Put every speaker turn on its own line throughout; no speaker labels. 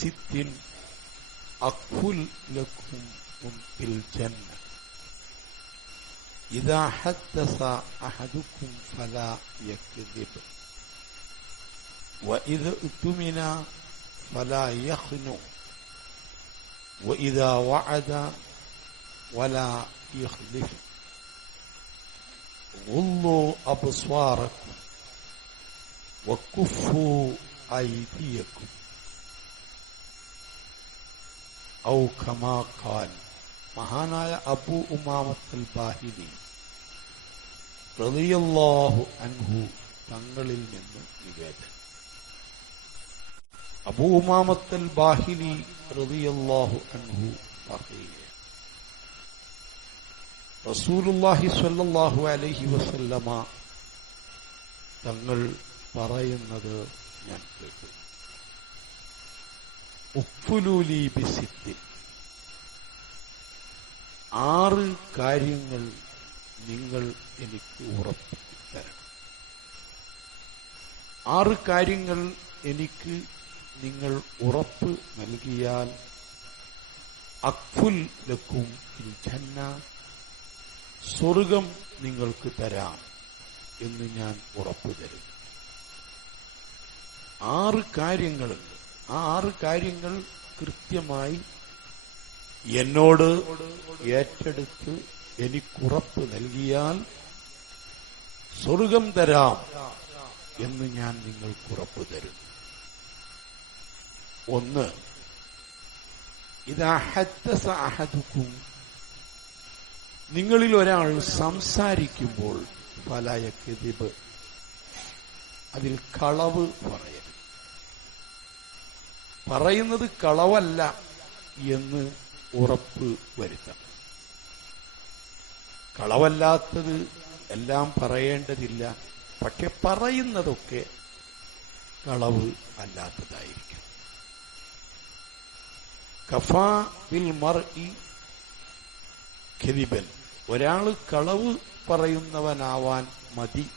ست أقول لكم في الجنة. إذا حدث أحدكم فلا يكذب. وإذا اؤتمن فلا يخنو وإذا وعد ولا يخلف. غضوا أبصاركم وكفوا أيديكم. ഔ ഖാൻ മഹാനായ അബു ഉമാമത്തുൽ ബാഹിദി റളിയല്ലാഹു അൻഹു തങ്ങളിൽ നിന്ന് നിവേദനം. അബു ഉമാമത്തുൽ ബാഹിലി റളിയല്ലാഹു അൻഹു പറയുക റസൂലുള്ളാഹി സ്വല്ലല്ലാഹു അലൈഹി വസല്ലമ തങ്ങൾ പറയുന്നത് ഞാൻ കേട്ടു. ഉപ്പുലൂലി ബിസിത്തി ആറ് കാര്യങ്ങൾ നിങ്ങൾ എനിക്ക് ഉറപ്പ് തരണം ആറ് കാര്യങ്ങൾ എനിക്ക് നിങ്ങൾ ഉറപ്പ് നൽകിയാൽ അക്ഫുൽ ലക്കും ജന്ന സ്വർഗം നിങ്ങൾക്ക് തരാം എന്ന് ഞാൻ ഉറപ്പു തരും ആറ് കാര്യങ്ങളുണ്ട് ആ ആറ് കാര്യങ്ങൾ കൃത്യമായി എന്നോട് ഏറ്റെടുത്ത് എനിക്കുറപ്പ് നൽകിയാൽ സ്വർഗം തരാം എന്ന് ഞാൻ നിങ്ങൾക്കുറപ്പ് തരുന്നു ഒന്ന് ഇത് ഹദ്ദസ അഹദുക്കും. നിങ്ങളിൽ ഒരാൾ സംസാരിക്കുമ്പോൾ ഫലയക്കെതിബ് അതിൽ കളവ് പറയരുത്. പറയുന്നത് കളവല്ല എന്ന് ഉറപ്പ് വരുത്തണം. കളവല്ലാത്തത് എല്ലാം പറയേണ്ടതില്ല. പക്ഷെ പറയുന്നതൊക്കെ കളവ് അല്ലാത്തതായിരിക്കും കഫാ ബിൽ മർ ഇ ഖെരിബൻ ഒരാൾ കളവ് പറയുന്നവനാവാൻ മതി.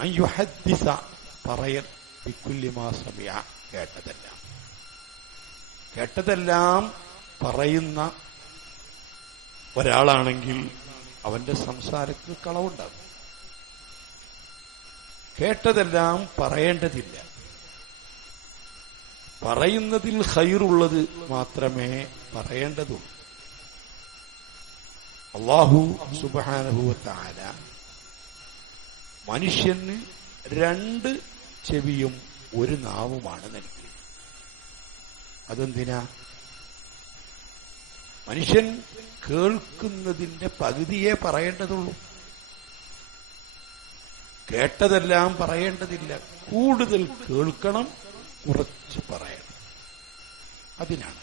അയ്യുഹദ്ദിസ പറയൽ വിക്കുല്യമാ സമയ. കേട്ടതെല്ലാം. കേട്ടതെല്ലാം പറയുന്ന ഒരാളാണെങ്കിൽ അവന്റെ സംസാരത്തിൽ കളവുണ്ടാകും. കേട്ടതെല്ലാം പറയേണ്ടതില്ല. പറയുന്നതിൽ ഹൈറുള്ളത് മാത്രമേ പറയേണ്ടതുള്ളൂ. അള്ളാഹു സുബാനുഭവത്താല മനുഷ്യന് രണ്ട് ചെവിയും ഒരു നാവുമാണ് നൽകിയത്. അതെന്തിനാ? മനുഷ്യൻ കേൾക്കുന്നതിന്റെ പകുതിയെ പറയേണ്ടതുള്ളൂ. കേട്ടതെല്ലാം പറയേണ്ടതില്ല. കൂടുതൽ കേൾക്കണം കുറച്ച് പറയണം. അതിനാണ്.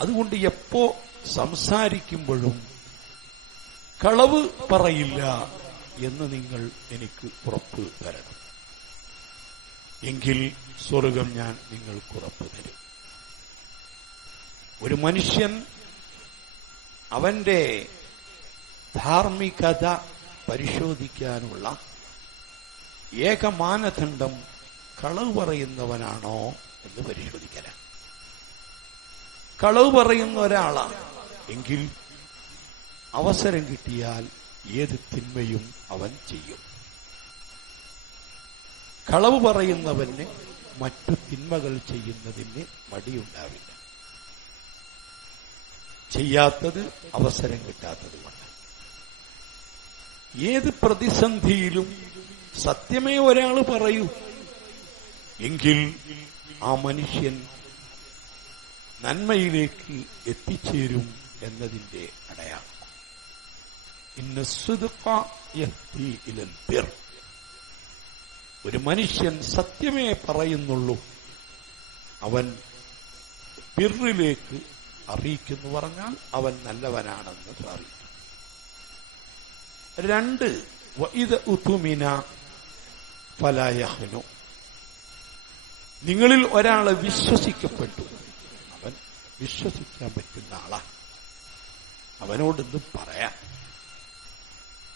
അതുകൊണ്ട് എപ്പോ സംസാരിക്കുമ്പോഴും കളവ് പറയില്ല എന്ന് നിങ്ങൾ എനിക്ക് ഉറപ്പ് തരണം. എങ്കിൽ സ്വർഗം ഞാൻ നിങ്ങൾക്ക് ഉറപ്പ് തരും. ഒരു മനുഷ്യൻ അവന്റെ ധാർമ്മികത പരിശോധിക്കാനുള്ള ഏക മാനദണ്ഡം കളവ് പറയുന്നവനാണോ എന്ന് പരിശോധിക്കലാണ് കളവ് പറയുന്ന ഒരാളാണ്. എങ്കിൽ അവസരം കിട്ടിയാൽ ഏത് തിന്മയും അവൻ ചെയ്യും. കളവ് പറയുന്നവന് മറ്റു തിന്മകൾ ചെയ്യുന്നതിന് മടിയുണ്ടാവില്ല. ചെയ്യാത്തത് അവസരം കിട്ടാത്തത് കൊണ്ട് ഏത് പ്രതിസന്ധിയിലും സത്യമേ ഒരാൾ പറയൂ. എങ്കിൽ ആ മനുഷ്യൻ നന്മയിലേക്ക് എത്തിച്ചേരും എന്നതിന്റെ അടയാളം. ഇന്ന് ബിർ. ഒരു മനുഷ്യൻ സത്യമേ പറയുന്നുള്ളൂ. അവൻ പിറിലേക്ക് അറിയിക്കുന്നു പറഞ്ഞാൽ അവൻ നല്ലവനാണെന്ന് അറിയിക്കും രണ്ട് ഇത് ഉത്തുമിന ഫലായഹനു നിങ്ങളിൽ ഒരാളെ വിശ്വസിക്കപ്പെട്ടു. അവൻ വിശ്വസിക്കാൻ പറ്റുന്ന ആളാണ്. അവനോടൊന്നും പറയാം.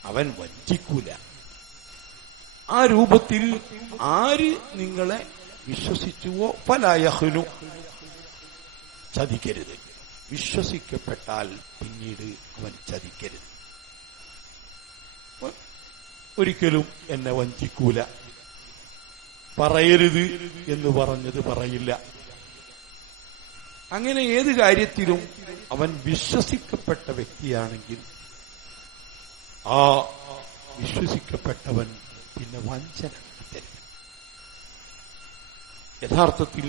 അവൻ വഞ്ചിക്കൂല. ആ രൂപത്തിൽ ആര് നിങ്ങളെ വിശ്വസിച്ചുവോ? ഫലായഹ്നു ചതിക്കരുത്. വിശ്വസിക്കപ്പെട്ടാൽ പിന്നീട് അവൻ ചതിക്കരുത്. ഒരിക്കലും എന്നെ വഞ്ചിക്കൂല. പറയരുത് എന്ന് പറഞ്ഞത് പറയില്ല. അങ്ങനെ ഏത് കാര്യത്തിലും അവൻ വിശ്വസിക്കപ്പെട്ട വ്യക്തിയാണെങ്കിൽ ആ വിശ്വസിക്കപ്പെട്ടവൻ പിന്നെ വഞ്ചന. യഥാർത്ഥത്തിൽ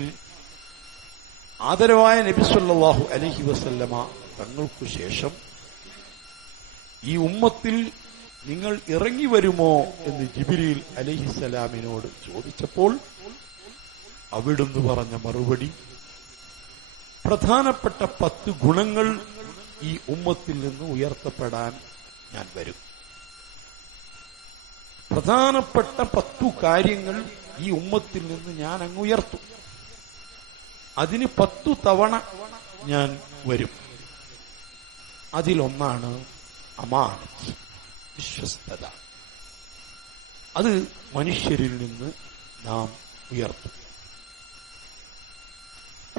ആദരവായ നബിസ്വല്ലാഹു അലഹി വസല്ലമ തങ്ങൾക്കു ശേഷം ഈ ഉമ്മത്തിൽ നിങ്ങൾ ഇറങ്ങി വരുമോ എന്ന് ജിബിരിയിൽ അലഹിസലാമിനോട് ചോദിച്ചപ്പോൾ അവിടുന്ന് പറഞ്ഞ മറുപടി പ്രധാനപ്പെട്ട പത്ത് ഗുണങ്ങൾ ഈ ഉമ്മത്തിൽ നിന്ന് ഉയർത്തപ്പെടാൻ ഞാൻ വരും. പ്രധാനപ്പെട്ട പത്തു കാര്യങ്ങൾ ഈ ഉമ്മത്തിൽ നിന്ന് ഞാൻ അങ്ങ് ഉയർത്തും. അതിന് പത്തു തവണ ഞാൻ വരും. അതിലൊന്നാണ് അമാനത്ത് വിശ്വസ്തത. അത് മനുഷ്യരിൽ നിന്ന് നാം ഉയർത്തും.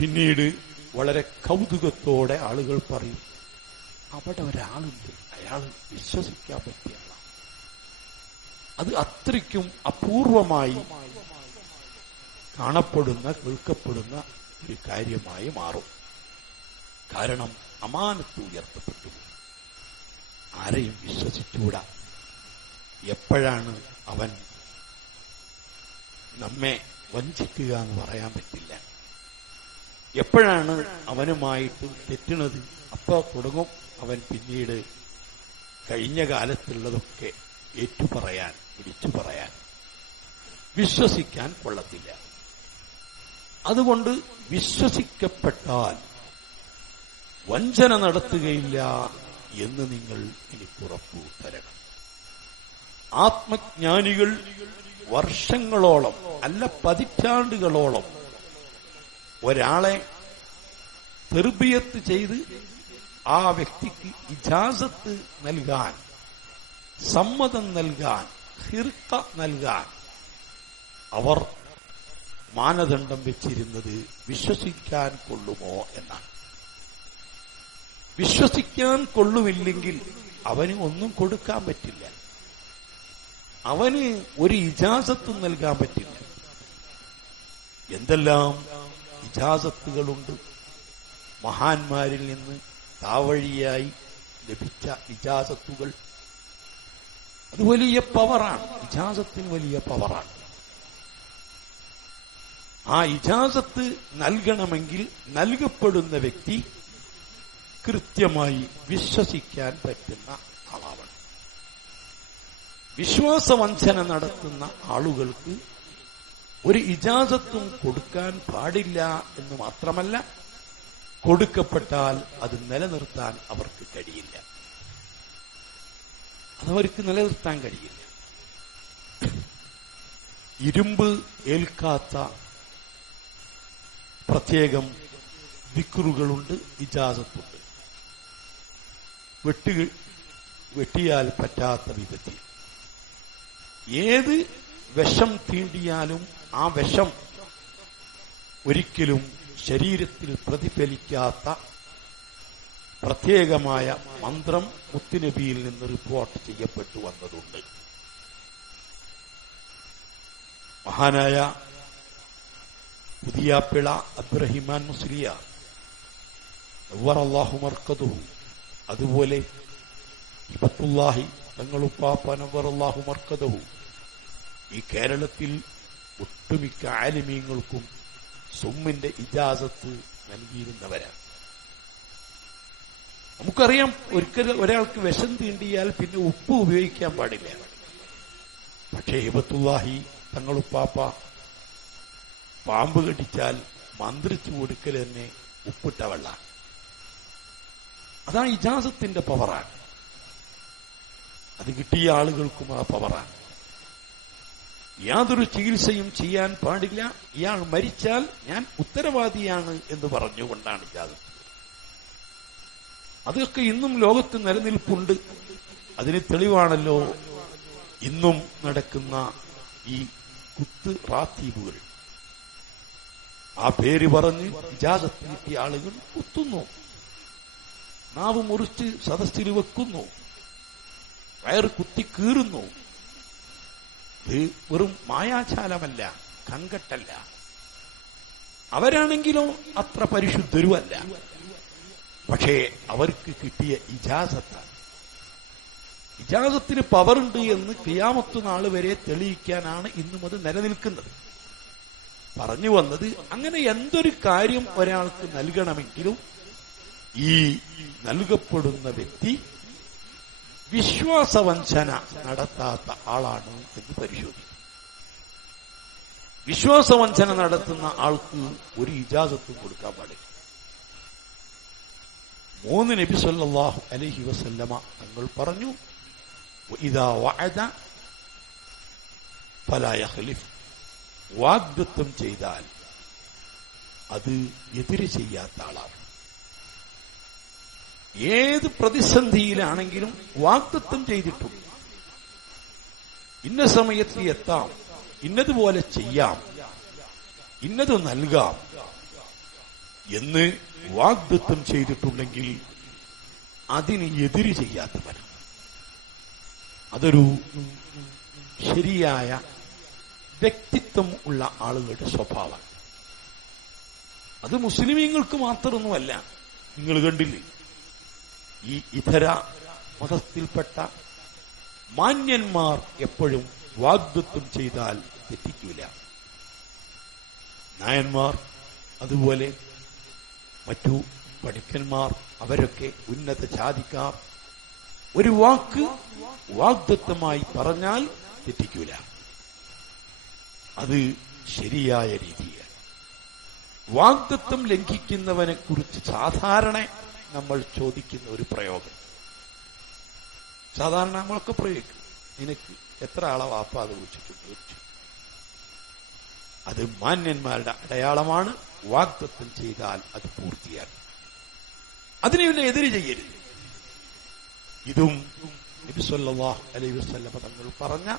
പിന്നീട് വളരെ കൗതുകത്തോടെ ആളുകൾ പറയും അവിടെ ഒരാളുണ്ട്. അയാൾ വിശ്വസിക്കാൻ പറ്റിയ അത് അത്രയ്ക്കും അപൂർവമായി കാണപ്പെടുന്ന കേൾക്കപ്പെടുന്ന ഒരു കാര്യമായി മാറും. കാരണം അമാനത്ത് ഉയർത്തപ്പെട്ടു. ആരെയും വിശ്വസിച്ചുകൂടാ. എപ്പോഴാണ് അവൻ നമ്മെ വഞ്ചിക്കുക എന്ന് പറയാൻ പറ്റില്ല. എപ്പോഴാണ് അവനുമായിട്ട് തെറ്റുന്നത്? അപ്പോ തുടങ്ങും അവൻ പിന്നീട് കഴിഞ്ഞ കാലത്തുള്ളതൊക്കെ. ഏറ്റുപറയാൻ വിളിച്ചു പറയാൻ വിശ്വസിക്കാൻ കൊള്ളത്തില്ല. അതുകൊണ്ട് വിശ്വസിക്കപ്പെട്ടാൽ വഞ്ചന നടത്തുകയില്ല എന്ന് നിങ്ങൾ എനിക്ക് ഉറപ്പു തരണം. ആത്മജ്ഞാനികൾ വർഷങ്ങളോളം അല്ല പതിറ്റാണ്ടുകളോളം ഒരാളെ തെർബിയത്ത് ചെയ്ത് ആ വ്യക്തിക്ക് ഇജാസത്ത് നൽകാൻ സമ്മതം നൽകാൻ ഹിർക്ക നൽകാൻ അവർ മാനദണ്ഡം വെച്ചിരുന്നത് വിശ്വസിക്കാൻ കൊള്ളുമോ എന്നാണ്. വിശ്വസിക്കാൻ കൊള്ളുമില്ലെങ്കിൽ അവന് ഒന്നും കൊടുക്കാൻ പറ്റില്ല. അവന് ഒരു ഇജാസത്തും നൽകാൻ പറ്റില്ല. എന്തെല്ലാം ഇജാസത്തുകളുണ്ട്. മഹാന്മാരിൽ നിന്ന് താവഴിയായി ലഭിച്ച ഇജാസത്തുകൾ അത് വലിയ പവറാണ്. ഇജാസത്തിന് വലിയ പവറാണ്. ആ ഇജാസത്ത് നൽകണമെങ്കിൽ നൽകപ്പെടുന്ന വ്യക്തി കൃത്യമായി വിശ്വസിക്കാൻ പറ്റുന്ന ആളാവണം. വിശ്വാസവഞ്ചന നടത്തുന്ന ആളുകൾക്ക് ഒരു ഇജാസത്തും കൊടുക്കാൻ പാടില്ല എന്ന് മാത്രമല്ല കൊടുക്കപ്പെട്ടാൽ അത് നിലനിർത്താൻ അവർക്ക് കഴിയില്ല. അതവർക്ക് നിലനിർത്താൻ കഴിയില്ല. ഇരുമ്പ് ഏൽക്കാത്ത പ്രത്യേകം വിക്രുകളുണ്ട് ഇജാസത്തുണ്ട്. വെട്ടി വെട്ടിയാൽ പറ്റാത്ത വിധത്തിൽ. ഏത് വിഷം തീണ്ടിയാലും ആ വിഷം ഒരിക്കലും ശരീരത്തിൽ പ്രതിഫലിക്കാത്ത പ്രത്യേകമായ മന്ത്രം മുത്തുനബിയിൽ നിന്ന് റിപ്പോർട്ട് ചെയ്യപ്പെട്ടു വന്നതുണ്ട്. മഹാനായ പുതിയാപ്പിള അബ്രഹിമാൻ മുസ്ലിയ അള്ളാഹു മർക്കതു അതുപോലെ ഇബത്തുല്ലാഹി തങ്ങളുപ്പാപ്പ മർക്കതവും ഈ കേരളത്തിൽ ഒട്ടുമിക്ക ആലിമീങ്ങൾക്കും സുമ്മിന്റെ ഇജാസത്ത് നൽകിയിരുന്നവരാണ്. നമുക്കറിയാം ഒരിക്കൽ ഒരാൾക്ക് വിഷം തീണ്ടിയാൽ പിന്നെ ഉപ്പ് ഉപയോഗിക്കാൻ പാടില്ല. പക്ഷേ ഹിബത്തുല്ലാഹി തങ്ങളുപ്പാപ്പ പാമ്പ് കടിച്ചാൽ മന്ത്രിച്ചു കൊടുക്കൽ തന്നെ ഉപ്പിട്ട വെള്ള. അതാണ് ഇജാസത്തിന്റെ പവറാണ്. അത് കിട്ടിയ ആളുകൾക്കും ആ പവറാണ്. യാതൊരു ചികിത്സയും ചെയ്യാൻ പാടില്ല. ഇയാൾ മരിച്ചാൽ ഞാൻ ഉത്തരവാദിയാണ് എന്ന് പറഞ്ഞുകൊണ്ടാണ് ഇജാസത്ത്. അതൊക്കെ ഇന്നും ലോകത്ത് നിലനിൽപ്പുണ്ട്. അതിന് തെളിവാണല്ലോ ഇന്നും നടക്കുന്ന ഈ കുത്ത് റാത്തീബുകൾ ആ പേര് പറഞ്ഞ് ഇജാസത്ത് കിട്ടിയ ആളുകൾ കുത്തുന്നു. നാവ് മുറിച്ച് സദസ്സിൽ വെക്കുന്നു. വയറ് കുത്തി കീറുന്നു. ഇത് വെറും മായാചാലമല്ല കൺകെട്ടല്ല. അവരാണെങ്കിലോ അത്ര പരിശുദ്ധരുമല്ല. പക്ഷേ അവർക്ക് കിട്ടിയ ഇജാസത്താണ് ഇജാസത്തിന് പവറുണ്ട് എന്ന് കിയാമത്ത് നാൾ വരെ തെളിയിക്കാനാണ് ഇന്നും അത് നിലനിൽക്കുന്നത്. പറഞ്ഞു വന്നത് അങ്ങനെ എന്തൊരു കാര്യം ഒരാൾക്ക് നൽകണമെങ്കിലും ഈ നൽകപ്പെടുന്ന വ്യക്തി വിശ്വാസവഞ്ചന നടത്താത്ത ആളാണ് എന്ന് പരിശോധിക്കും. വിശ്വാസവഞ്ചന നടത്തുന്ന ആൾക്ക് ഒരു ഇജാസത്തും കൊടുക്കാൻ പാടില്ല. മൂന്ന് നബി സല്ലാഹു അലഹി വസല്ലമ തങ്ങൾ പറഞ്ഞു ഇതാ വായത പലായ ഖലിഫ് വാഗ്ദത്വം ചെയ്താൽ അത് എതിര് ചെയ്യാത്ത ആളാണ്. ഏത് പ്രതിസന്ധിയിലാണെങ്കിലും വാഗ്ദത്വം ചെയ്തിട്ടുണ്ട് ഇന്ന സമയത്ത് എത്താം ഇന്നതുപോലെ ചെയ്യാം ഇന്നത് നൽകാം എന്ന് വാഗ്ദത്വം ചെയ്തിട്ടുണ്ടെങ്കിൽ അതിന് എതിര് ചെയ്യാത്തവൻ അതൊരു ശരിയായ വ്യക്തിത്വം ഉള്ള ആളുകളുടെ സ്വഭാവം. അത് മുസ്ലിമീങ്ങൾക്ക് മാത്രമൊന്നുമല്ല. നിങ്ങൾ കണ്ടില്ലേ? ഈ ഇതര മതത്തിൽപ്പെട്ട മാന്യന്മാർ എപ്പോഴും വാഗ്ദത്വം ചെയ്താൽ തെറ്റിക്കില്ല നായന്മാർ അതുപോലെ മറ്റു പണിക്കന്മാർ അവരൊക്കെ ഉന്നത ജാതിക്കാർ. ഒരു വാക്ക് വാഗ്ദത്വമായി പറഞ്ഞാൽ തെറ്റിക്കൂല. അത് ശരിയായ രീതിയാണ്. വാഗ്ദത്വം ലംഘിക്കുന്നവനെ കുറിച്ച് സാധാരണ നമ്മൾ ചോദിക്കുന്ന ഒരു പ്രയോഗം. സാധാരണ നമ്മളൊക്കെ പ്രയോഗിക്കും. നിനക്ക് എത്ര ആളെ വാപ്പ അത് വിളിച്ചിട്ടുണ്ട്. അത് മാന്യന്മാരുടെ അടയാളമാണ്. വാഗ്ദത്വം ചെയ്താൽ അത് പൂർത്തിയാക്കും അതിനെ പിന്നെ എതിര് ചെയ്യരുത്. ഇതും നബി സല്ലല്ലാഹു അലൈഹി വസല്ലമ തങ്ങൾ പറഞ്ഞ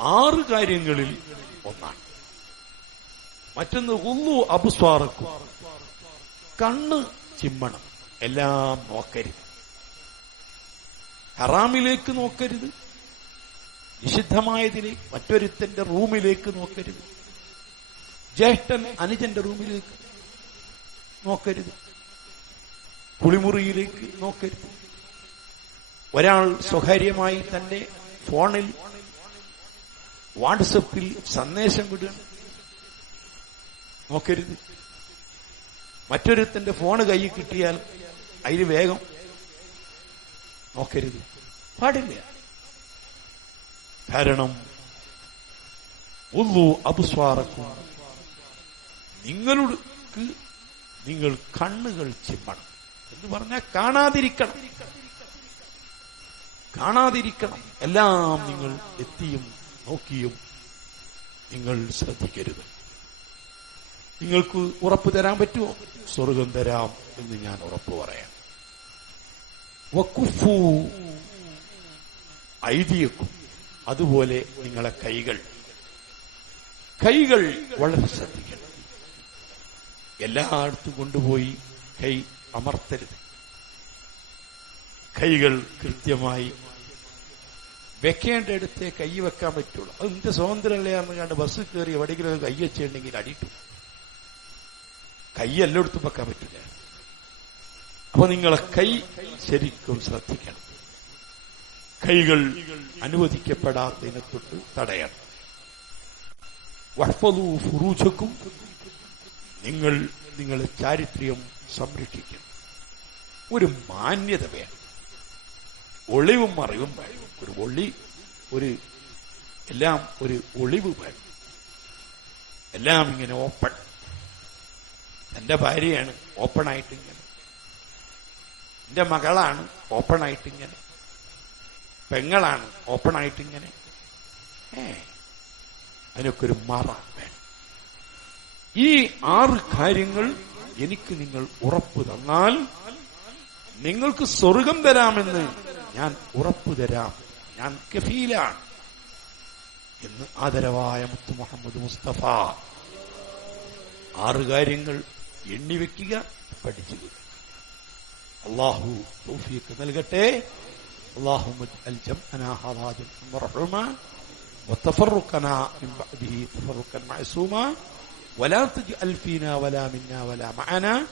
ആറ് കാര്യങ്ങളിൽ ഒന്നാണ്. മറ്റൊന്ന് ഉള്ളു അബുസ്വാറക്കും കണ്ണ് ചിമ്മണം. എല്ലാം നോക്കരുത്. ഹറാമിലേക്ക് നോക്കരുത്. നിഷിദ്ധമായതിനെ മറ്റൊരുത്തന്റെ റൂമിലേക്ക് നോക്കരുത്. ജ്യേഷ്ഠൻ അനുജന്റെ റൂമിലേക്ക് നോക്കരുത്. കുളിമുറിയിലേക്ക് നോക്കരുത്. ഒരാൾ സ്വകാര്യമായി തന്റെ ഫോണിൽ വാട്സപ്പിൽ സന്ദേശം വിടുക. നോക്കരുത്. മറ്റൊരുത്തന്റെ ഫോണ് കയ്യിൽ കിട്ടിയാൽ അതിന് വേഗം നോക്കരുത്. പാടില്ല. കാരണം ഒന്നു അബുസ്വാറക്കും നിങ്ങൾക്ക് നിങ്ങൾ കണ്ണുകൾ ചിമ്മണം. എന്ന് പറഞ്ഞാൽ കാണാതിരിക്കണം. കാണാതിരിക്കണം. എല്ലാം നിങ്ങൾ എത്തിയും നോക്കിയും നിങ്ങൾ ശ്രദ്ധിക്കരുത്. നിങ്ങൾക്ക് ഉറപ്പ് തരാൻ പറ്റുമോ? സ്വർഗം തരാം എന്ന് ഞാൻ ഉറപ്പ് പറയാം. വക്കുഫു ഐതിയക്കും അതുപോലെ നിങ്ങളെ കൈകൾ. കൈകൾ വളരെ ശ്രദ്ധിക്കണം എല്ലായിടത്തും കൊണ്ടുപോയി കൈ അമർത്തരുത്. കൈകൾ കൃത്യമായി വെക്കേണ്ടടുത്തേ കൈ വെക്കാൻ പറ്റുള്ളൂ. അത് നിന്റെ സ്വാതന്ത്ര്യമല്ലേ എന്ന് കണ്ട് ബസ് കയറി എവിടെയെങ്കിലും കൈ വെച്ചിട്ടുണ്ടെങ്കിൽ അടിയിട്ടു. കൈ എല്ലായിടത്തും വെക്കാൻ പറ്റില്ല. അപ്പൊ നിങ്ങളെ കൈ ശരിക്കും ശ്രദ്ധിക്കണം. കൈകൾ അനുവദിക്കപ്പെടാത്തതിനെ തൊട്ട് തടയണം. വഹ്ഫലു ഫുറൂജക്കും നിങ്ങൾ നിങ്ങളെ ചാരിത്ര്യം സംരക്ഷിക്കണം ഒരു മാന്യത വേണം. ഒളിവും മറിവും വേണം. ഒരു ഒളി ഒരു എല്ലാം ഒരു ഒളിവ് വേണം. എല്ലാം ഇങ്ങനെ ഓപ്പൺ. എന്റെ ഭാര്യയാണ് ഓപ്പൺ ആയിട്ട് ഇങ്ങനെ. എന്റെ മകളാണ് ഓപ്പൺ ആയിട്ട് ഇങ്ങനെ. പെങ്ങളാണ് ഓപ്പൺ ആയിട്ട് ഇങ്ങനെ. ഏ അതിനൊക്കെ ഒരു മറ. ഈ ആറ് കാര്യങ്ങൾ എനിക്ക് നിങ്ങൾ ഉറപ്പ് തന്നാൽ നിങ്ങൾക്ക് സ്വർഗം തരാമെന്ന് ഞാൻ ഉറപ്പ് തരാം ഞാൻ കഫീലാണ് എന്ന് ആദരവായ മുത്തു മുഹമ്മദ് മുസ്തഫ ആറ് കാര്യങ്ങൾ എണ്ണിവെക്കുക പഠിച്ചു അള്ളാഹു തൗഫീഖ് നൽകട്ടെ اللهم اجعل ولا تجعل فينا ولا منا ولا معنا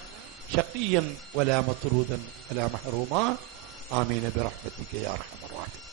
شقيا ولا مطرودا ولا محروما. آمين برحمتك يا أرحم الراحمين.